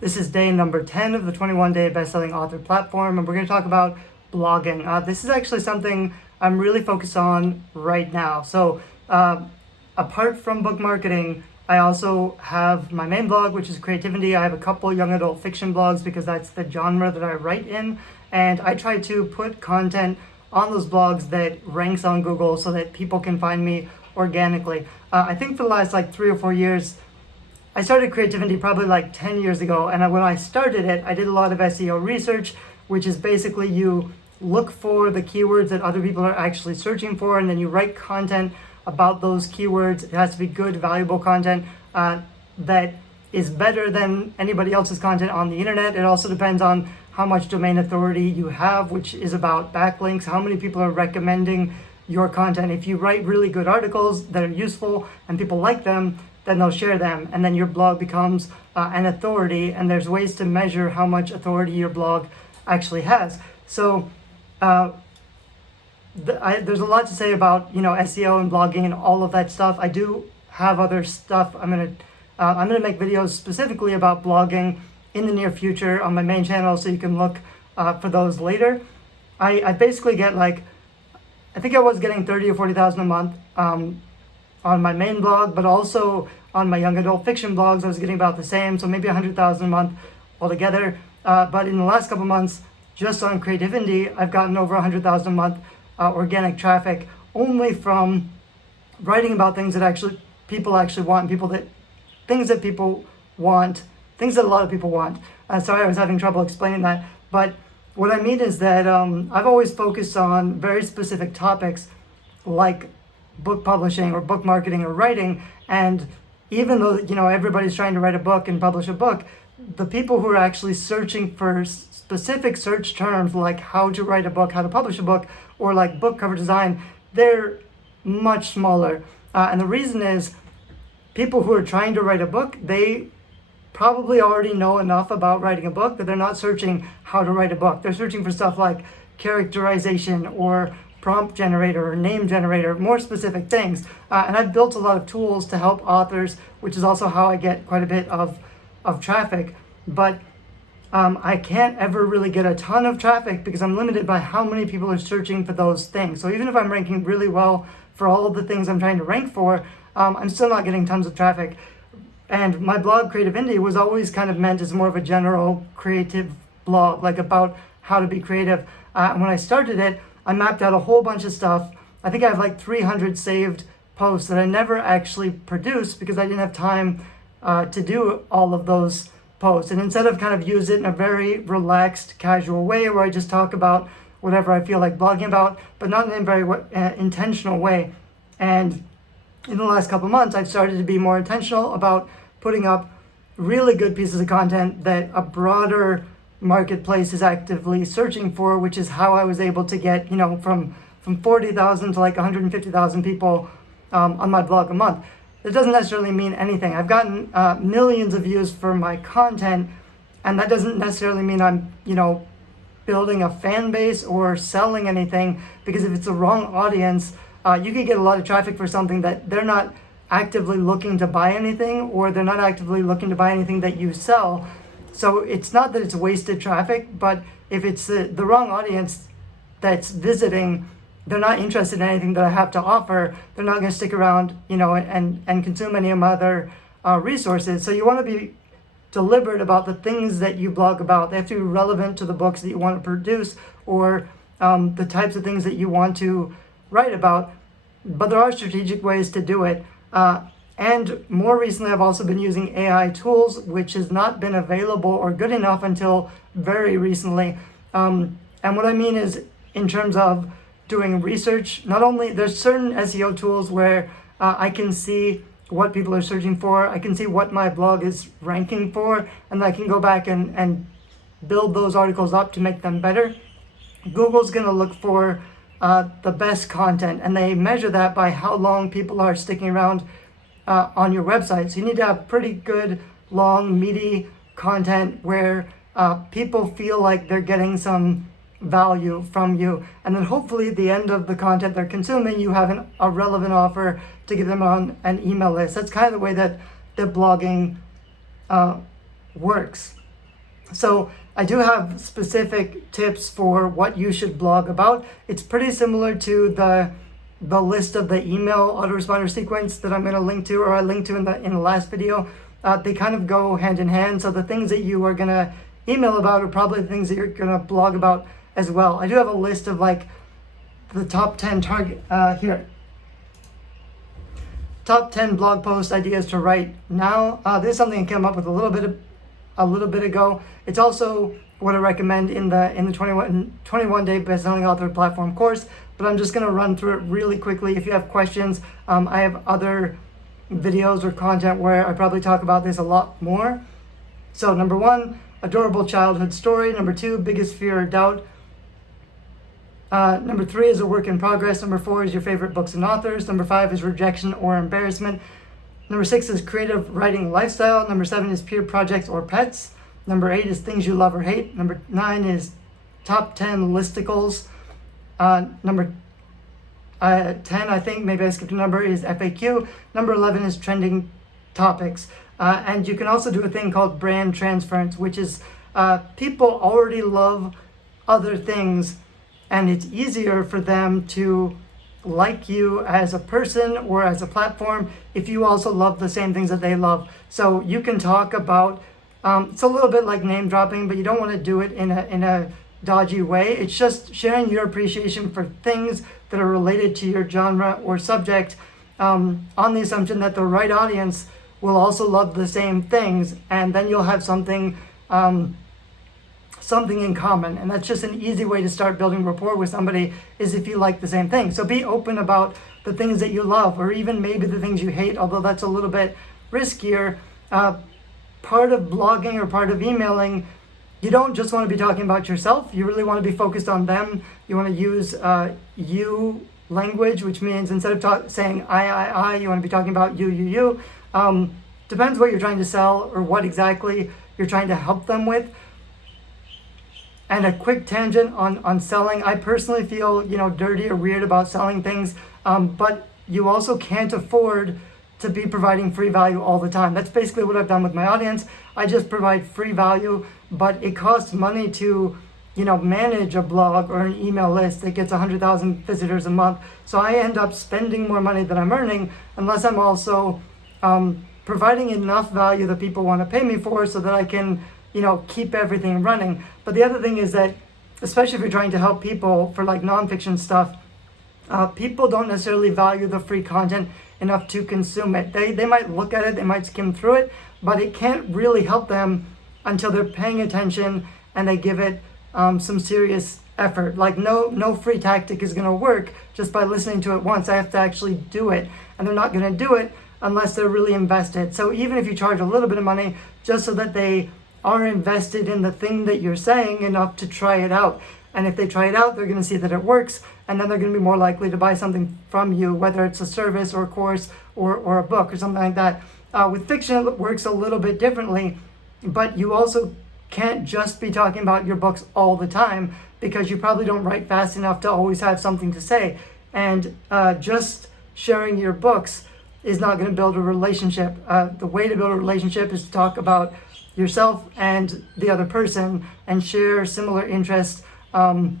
This is day number 10 of the 21-day bestselling author platform, and we're going to talk about blogging. This is actually something I'm really focused on right now. So apart from book marketing, I also have my main blog, which is Creativity. I have a couple young adult fiction blogs because that's the genre that I write in, and I try to put content on those blogs that ranks on Google so that people can find me organically. I think for the last 3 or 4 years, I started Creativity probably 10 years ago, and when I started it, I did a lot of SEO research, which is basically you look for the keywords that other people are actually searching for, and then you write content about those keywords. It has to be good, valuable content that is better than anybody else's content on the internet. It also depends on how much domain authority you have, which is about backlinks, how many people are recommending your content. If you write really good articles that are useful and people like them, then they'll share them, and then your blog becomes an authority, and there's ways to measure how much authority your blog actually has. So there's a lot to say about SEO and blogging and all of that stuff. I do have other stuff. I'm gonna make videos specifically about blogging in the near future on my main channel, so you can look for those later. I basically get I think I was getting 30 or 40,000 a month on my main blog, but also on my young adult fiction blogs, I was getting about the same, so maybe 100,000 a month altogether. But in the last couple months, just on Creativity, I've gotten over 100,000 a month organic traffic only from writing about things that people actually want, things that people want, things that a lot of people want. Sorry, I was having trouble explaining that, but what I mean is that I've always focused on very specific topics like book publishing or book marketing or writing, and even though everybody's trying to write a book and publish a book, the people who are actually searching for specific search terms like how to write a book, how to publish a book, or like book cover design, they're much smaller. And the reason is people who are trying to write a book, they probably already know enough about writing a book that they're not searching how to write a book. They're searching for stuff like characterization or prompt generator or name generator, more specific things. And I've built a lot of tools to help authors, which is also how I get quite a bit of traffic. But I can't ever really get a ton of traffic because I'm limited by how many people are searching for those things. So even if I'm ranking really well for all of the things I'm trying to rank for, I'm still not getting tons of traffic. And my blog, Creativity, was always kind of meant as more of a general creative blog, about how to be creative. And when I started it, I mapped out a whole bunch of stuff. I think I have 300 saved posts that I never actually produced because I didn't have time to do all of those posts. And instead of kind of use it in a very relaxed, casual way where I just talk about whatever I feel like blogging about, but not in a very intentional way. And in the last couple months, I've started to be more intentional about putting up really good pieces of content that a broader marketplace is actively searching for, which is how I was able to get, from 40,000 to 150,000 people on my blog a month. That doesn't necessarily mean anything. I've gotten millions of views for my content, and that doesn't necessarily mean I'm, building a fan base or selling anything, because if it's the wrong audience, you could get a lot of traffic for something that they're not actively looking to buy anything, or they're not actively looking to buy anything that you sell. So it's not that it's wasted traffic, but if it's the wrong audience that's visiting, they're not interested in anything that I have to offer, they're not going to stick around, and consume any of my other resources. So you want to be deliberate about the things that you blog about. They have to be relevant to the books that you want to produce, or the types of things that you want to write about. But there are strategic ways to do it. And more recently, I've also been using AI tools, which has not been available or good enough until very recently. And what I mean is, in terms of doing research, not only there's certain SEO tools where I can see what people are searching for, I can see what my blog is ranking for, and I can go back and build those articles up to make them better. Google's going to look for the best content, and they measure that by how long people are sticking around on your website. So you need to have pretty good, long, meaty content where people feel like they're getting some value from you. And then hopefully at the end of the content they're consuming, you have a relevant offer to get them on an email list. That's kind of the way that blogging works. So I do have specific tips for what you should blog about. It's pretty similar to the list of the email autoresponder sequence that I'm going to link to, or I linked to in the last video. They kind of go hand in hand. So the things that you are going to email about are probably the things that you're going to blog about as well. I do have a list of like the top 10 target here. Top 10 blog post ideas to write now. This is something I came up with a little bit ago. It's also what I recommend in the 21 day bestselling author platform course, but I'm just going to run through it really quickly. If you have questions, I have other videos or content where I probably talk about this a lot more. So number 1, adorable childhood story. Number 2, biggest fear or doubt. Number 3 is a work in progress. Number 4 is your favorite books and authors. Number 5 is rejection or embarrassment. Number 6 is creative writing lifestyle. Number 7 is peer projects or pets. Number 8 is things you love or hate. Number 9 is top 10 listicles. Number 10, I think, maybe I skipped a number, is FAQ. Number 11 is trending topics. And you can also do a thing called brand transference, which is people already love other things, and it's easier for them to like you as a person or as a platform if you also love the same things that they love. So you can talk about, it's a little bit like name dropping, but you don't want to do it in a dodgy way. It's just sharing your appreciation for things that are related to your genre or subject, on the assumption that the right audience will also love the same things, and then you'll have something in common. And that's just an easy way to start building rapport with somebody, is if you like the same thing. So be open about the things that you love, or even maybe the things you hate, although that's a little bit riskier. Part of blogging or part of emailing, you don't just want to be talking about yourself. You really want to be focused on them. You want to use you language, which means instead of saying I, you want to be talking about you. Depends what you're trying to sell or what exactly you're trying to help them with. And a quick tangent on selling. I personally feel, dirty or weird about selling things, but you also can't afford to be providing free value all the time. That's basically what I've done with my audience. I just provide free value, but it costs money to, manage a blog or an email list that gets 100,000 visitors a month. So I end up spending more money than I'm earning, unless I'm also providing enough value that people want to pay me for, so that I can, keep everything running. But the other thing is that, especially if you're trying to help people for like nonfiction stuff, people don't necessarily value the free content enough to consume it. They might look at it, they might skim through it, but it can't really help them until they're paying attention and they give it some serious effort. Like no free tactic is going to work just by listening to it once. I have to actually do it, and they're not going to do it unless they're really invested. So even if you charge a little bit of money, just so that they are invested in the thing that you're saying enough to try it out. And if they try it out, they're going to see that it works, and then they're going to be more likely to buy something from you, whether it's a service or a course or a book or something like that. With fiction, it works a little bit differently, but you also can't just be talking about your books all the time, because you probably don't write fast enough to always have something to say. And just sharing your books is not going to build a relationship. The way to build a relationship is to talk about yourself and the other person and share similar interests, and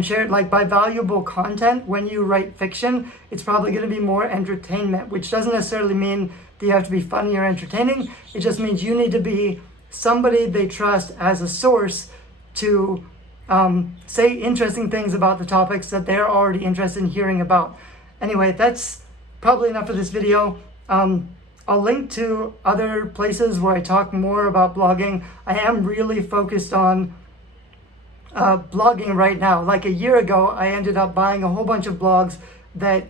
share it like by valuable content. When you write fiction, it's probably going to be more entertainment, which doesn't necessarily mean that you have to be funny or entertaining. It just means you need to be somebody they trust as a source to say interesting things about the topics that they're already interested in hearing about. Anyway, that's probably enough for this video. I'll link to other places where I talk more about blogging. I am really focused on blogging right now. Like a year ago, I ended up buying a whole bunch of blogs that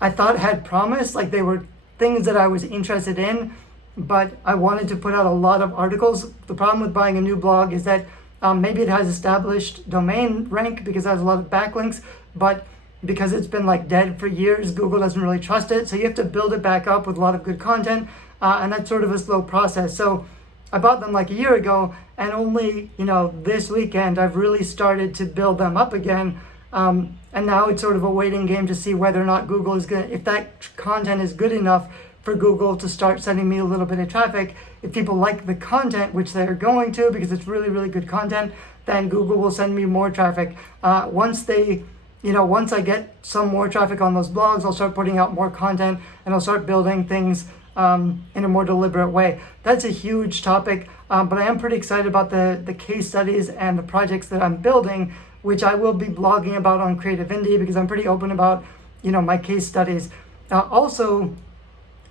I thought had promise, like they were things that I was interested in, but I wanted to put out a lot of articles. The problem with buying a new blog is that maybe it has established domain rank because it has a lot of backlinks, but because it's been like dead for years, Google doesn't really trust it. So you have to build it back up with a lot of good content, and that's sort of a slow process. So I bought them like a year ago, and only, this weekend I've really started to build them up again. And now it's sort of a waiting game to see whether or not Google is if that content is good enough for Google to start sending me a little bit of traffic. If people like the content, which they're going to because it's really, really good content, then Google will send me more traffic. Once I get some more traffic on those blogs, I'll start putting out more content and I'll start building things in a more deliberate way. That's a huge topic, but I am pretty excited about the case studies and the projects that I'm building, which I will be blogging about on Creative Indie because I'm pretty open about, my case studies. Also,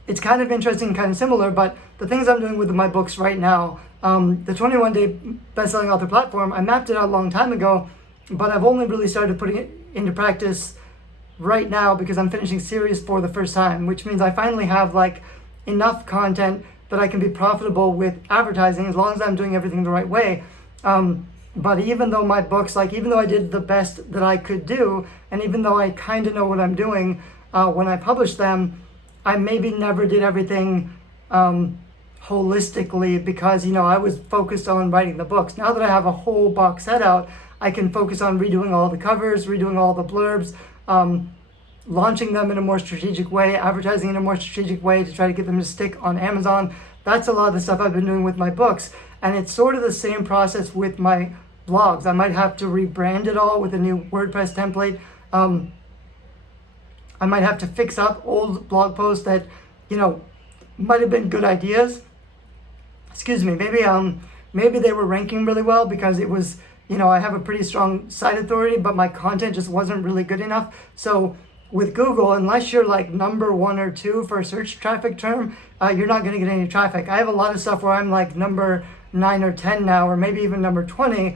it's kind of interesting, kind of similar, but the things I'm doing with my books right now, the 21-day best-selling author platform, I mapped it out a long time ago, but I've only really started putting it into practice right now because I'm finishing series 4 the first time, which means I finally have enough content that I can be profitable with advertising as long as I'm doing everything the right way. But even though my books, even though I did the best that I could do, and even though I kind of know what I'm doing when I published them, I maybe never did everything holistically because, I was focused on writing the books. Now that I have a whole box set out, I can focus on redoing all the covers, redoing all the blurbs, launching them in a more strategic way, advertising in a more strategic way to try to get them to stick on Amazon. That's a lot of the stuff I've been doing with my books. And it's sort of the same process with my blogs. I might have to rebrand it all with a new WordPress template. I might have to fix up old blog posts that, might have been good ideas. Excuse me, maybe they were ranking really well because it was, I have a pretty strong site authority, but my content just wasn't really good enough. So with Google, unless you're number 1 or 2 for a search traffic term, you're not going to get any traffic. I have a lot of stuff where I'm number 9 or 10 now, or maybe even number 20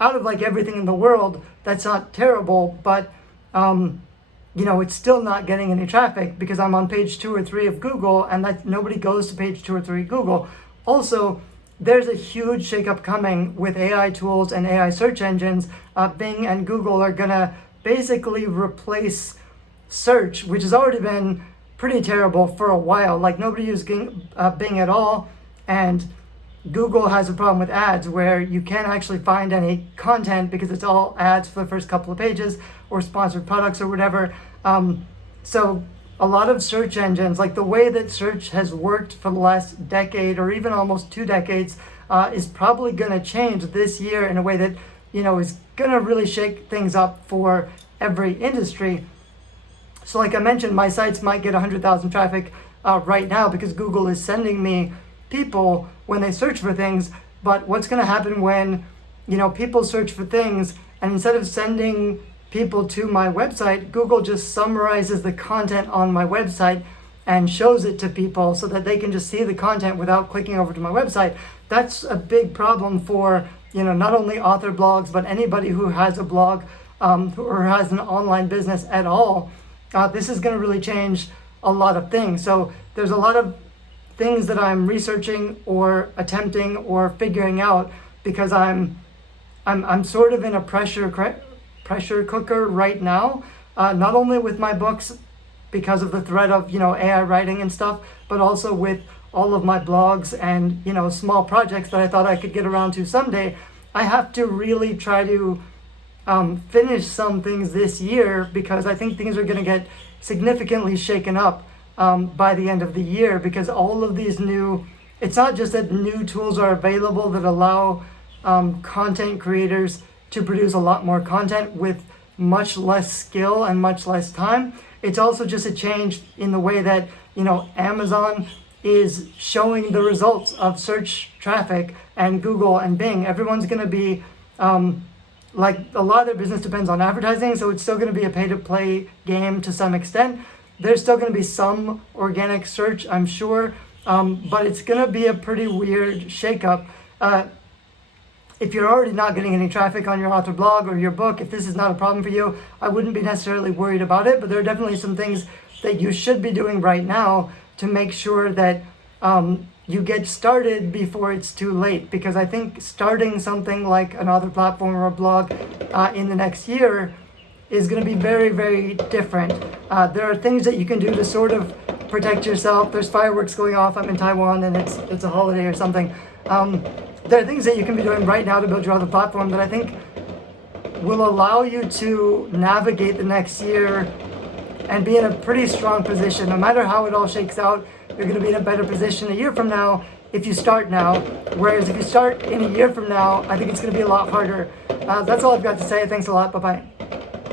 out of everything in the world. That's not terrible, but it's still not getting any traffic because I'm on page 2 or 3 of Google, and that nobody goes to page 2 or 3 of Google. Also, there's a huge shakeup coming with AI tools and AI search engines. Bing and Google are gonna basically replace search, which has already been pretty terrible for a while. Nobody uses Bing at all, and Google has a problem with ads where you can't actually find any content because it's all ads for the first couple of pages or sponsored products or whatever. So a lot of search engines, the way that search has worked for the last decade or even almost 2 decades, is probably going to change this year in a way that, is going to really shake things up for every industry. So like I mentioned, my sites might get 100,000 traffic right now because Google is sending me people when they search for things. But what's going to happen when, people search for things and instead of sending people to my website, Google just summarizes the content on my website and shows it to people so that they can just see the content without clicking over to my website. That's a big problem for, not only author blogs, but anybody who has a blog or has an online business at all. This is going to really change a lot of things. So there's a lot of things that I'm researching or attempting or figuring out because I'm sort of in a pressure cooker right now, not only with my books because of the threat of AI writing and stuff, but also with all of my blogs and small projects that I thought I could get around to someday. I have to really try to finish some things this year because I think things are going to get significantly shaken up by the end of the year because all of these it's not just that new tools are available that allow content creators to produce a lot more content with much less skill and much less time. It's also just a change in the way that, Amazon is showing the results of search traffic and Google and Bing. Everyone's going to be, a lot of their business depends on advertising, so it's still going to be a pay-to-play game to some extent. There's still going to be some organic search, I'm sure, but it's going to be a pretty weird shakeup. If you're already not getting any traffic on your author blog or your book, if this is not a problem for you, I wouldn't be necessarily worried about it, but there are definitely some things that you should be doing right now to make sure that you get started before it's too late. Because I think starting something like an author platform or a blog in the next year is going to be very, very different. There are things that you can do to sort of protect yourself. There's fireworks going off. I'm in Taiwan and it's a holiday or something. There are things that you can be doing right now to build your other platform that I think will allow you to navigate the next year and be in a pretty strong position. No matter how it all shakes out, you're going to be in a better position a year from now if you start now. Whereas if you start in a year from now, I think it's going to be a lot harder. That's all I've got to say. Thanks a lot. Bye-bye.